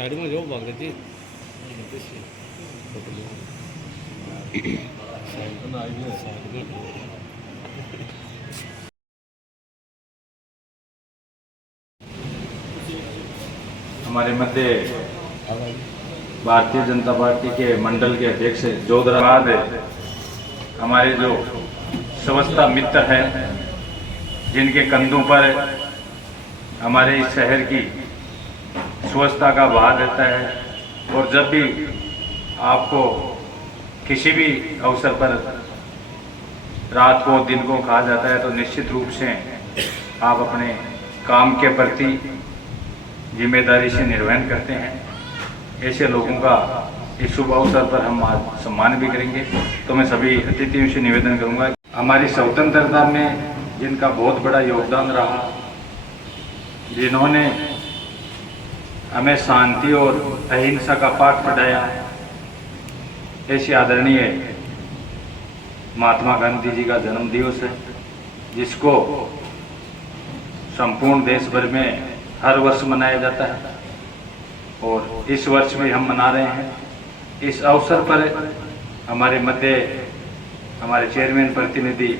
Side में जो भाग जी हमारे मध्य भारतीय जनता पार्टी के मंडल के अध्यक्ष जोधराबाद हमारे जो समस्ता मित्र हैं, जिनके कंधों पर हमारे इस शहर की स्वच्छता का भार रहता है और जब भी आपको किसी भी अवसर पर रात को दिन को कहा जाता है तो निश्चित रूप से आप अपने काम के प्रति जिम्मेदारी से निर्वहन करते हैं। ऐसे लोगों का इस शुभ अवसर पर हम आज सम्मान भी करेंगे। तो मैं सभी अतिथियों से निवेदन करूंगा, हमारी स्वतंत्रता में जिनका बहुत बड़ा योगदान रहा, जिन्होंने हमें शांति और अहिंसा का पाठ पढ़ाया, ऐसे आदरणीय महात्मा गांधी जी का जन्म दिवस है, जिसको संपूर्ण देश भर में हर वर्ष मनाया जाता है और इस वर्ष भी हम मना रहे हैं। इस अवसर पर हमारे मध्य हमारे चेयरमैन प्रतिनिधि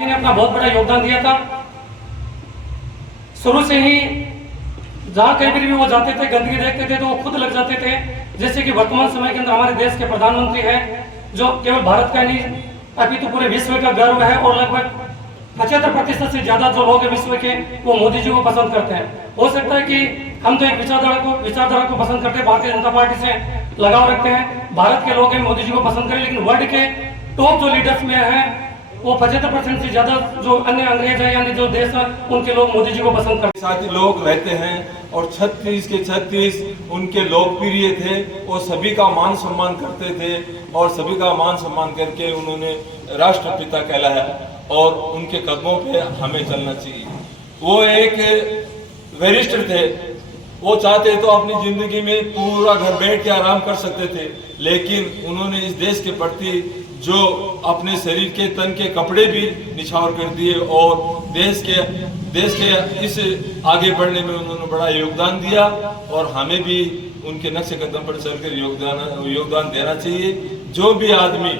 ने अपना बहुत बड़ा योगदान दिया था। शुरू से ही जहां कहीं भी वो जाते थे, गंदगी देखते थे तो वो खुद लग जाते थे। जैसे कि वर्तमान समय के अंदर हमारे देश के प्रधानमंत्री हैं, जो केवल भारत का नहीं अपितु पूरे विश्व का गर्व है और लगभग 75% से ज्यादा जो लोग हैं विश्व के, वो मोदी जी को पसंद करते हैं। हो सकता है कि हम तो एक विचारधारा को पसंद करते हैं, भारतीय जनता पार्टी से लगाव रखते हैं, भारत के लोग हैं मोदी जी को पसंद करें, लेकिन वर्ल्ड के टॉप जो लीडर्स में हैं वो 75% से ज्यादा जो अन्य अंग्रेज है यानी जो देश है उनके लोग मोदी जी को पसंद करते हैं। साथ ही लोग रहते हैं और 36 के 36 उनके लोकप्रिय थे। वो सभी का मान सम्मान करते थे और सभी का मान सम्मान करके उन्होंने राष्ट्रपिता कहलाया और उनके कदमों पे हमें चलना चाहिए। वो एक वरिष्ठ थे, वो चाहते तो अपनी जिंदगी में पूरा घर बैठ के आराम कर सकते थे, लेकिन उन्होंने इस देश के प्रति जो अपने शरीर के तन के कपड़े भी निछावर कर दिए और देश के इस आगे बढ़ने में उन्होंने बड़ा योगदान दिया और हमें भी उनके नक्शे कदम पर चलकर योगदान देना चाहिए। जो भी आदमी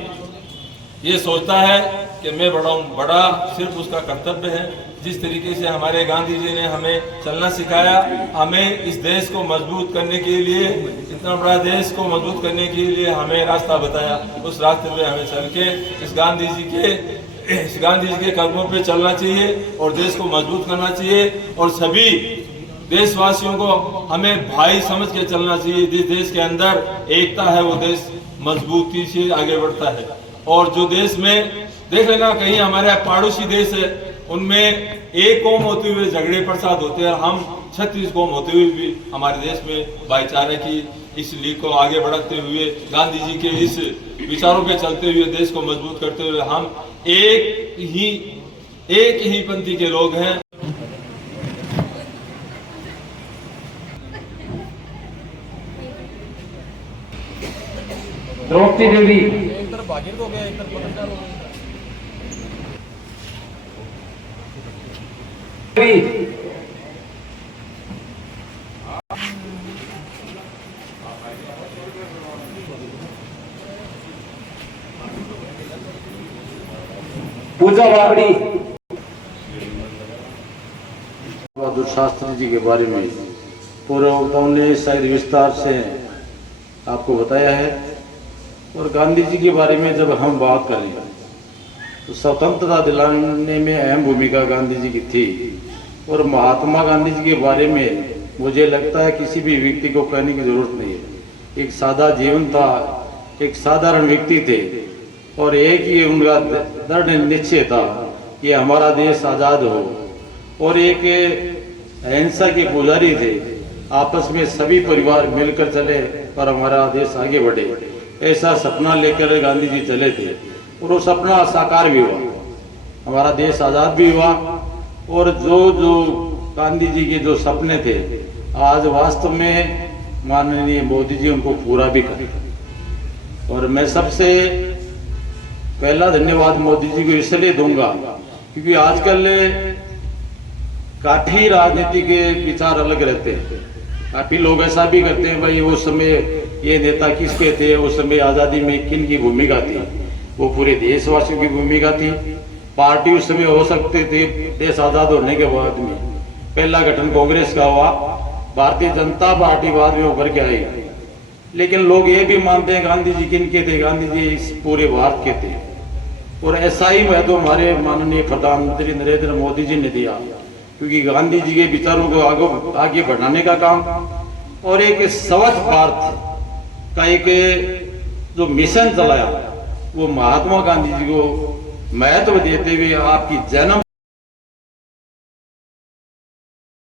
ये सोचता है कि मैं बड़ा हूँ, बड़ा सिर्फ उसका कर्तव्य है। जिस तरीके से हमारे गांधी जी ने हमें चलना सिखाया, हमें इस देश को मजबूत करने के लिए, इतना बड़ा देश को मजबूत करने के लिए हमें रास्ता बताया, उस रास्ते पे हमें चल के इस गांधी जी के कदमों पे चलना चाहिए और देश को मजबूत करना चाहिए। और सभी देशवासियों को हमें भाई समझ के चलना चाहिए। जिस देश के अंदर एकता है वो देश मजबूती से आगे बढ़ता है। और जो देश में देख लेना, कहीं हमारे पड़ोसी देश है उनमें एक कौम होते हुए झगड़े प्रसाद होते हैं, हम 36 कौम होते हुए भी हमारे देश में भाईचारे की इस लीग को आगे बढ़ाते हुए, गांधी जी के इस विचारों पे चलते हुए, देश को मजबूत करते हुए हम एक ही पंथी के लोग हैं। द्रौपदी देवी पूजा बावड़ी बहादुर शास्त्री जी के बारे में पूर्व वक्ताओं ने शायद विस्तार से आपको बताया है। और गांधी जी के बारे में जब हम बात करें तो स्वतंत्रता दिलाने में अहम भूमिका गांधी जी की थी। और महात्मा गांधी जी के बारे में मुझे लगता है किसी भी व्यक्ति को कहने की जरूरत नहीं है। एक सादा जीवन था, एक साधारण व्यक्ति थे और एक ही उनका दृढ़ निश्चय था कि हमारा देश आज़ाद हो। और एक अहिंसा के पुजारी थे, आपस में सभी परिवार मिलकर चले और हमारा देश आगे बढ़े, ऐसा सपना लेकर गांधी जी चले थे। और वो सपना साकार भी हुआ, हमारा देश आज़ाद भी हुआ। और जो गांधी जी के जो सपने थे आज वास्तव में माननीय मोदी जी उनको पूरा भी करें। और मैं सबसे पहला धन्यवाद मोदी जी को इसलिए दूंगा क्योंकि आजकल काफी राजनीति के विचार अलग रहते हैं। काफी लोग ऐसा भी करते हैं भाई उस समय ये नेता किसके थे, उस समय आज़ादी में किन की भूमिका थी, वो पूरे देशवासियों की भूमिका थी। पार्टी उस समय हो सकते थे, देश आज़ाद होने के बाद में पहला गठन कांग्रेस का हुआ, भारतीय जनता पार्टी बाद में उभर के आई। लेकिन लोग ये भी मानते हैं गांधी जी किनके थे, गांधी जी इस पूरे भारत के थे। और ऐसा ही महत्व हमारे माननीय प्रधानमंत्री नरेंद्र मोदी जी ने दिया, क्योंकि गांधी जी के विचारों को आगे बढ़ाने का काम और एक स्वच्छ भारत का एक जो मिशन चलाया, वो महात्मा गांधी जी को महत्व देते हुए आपकी जन्म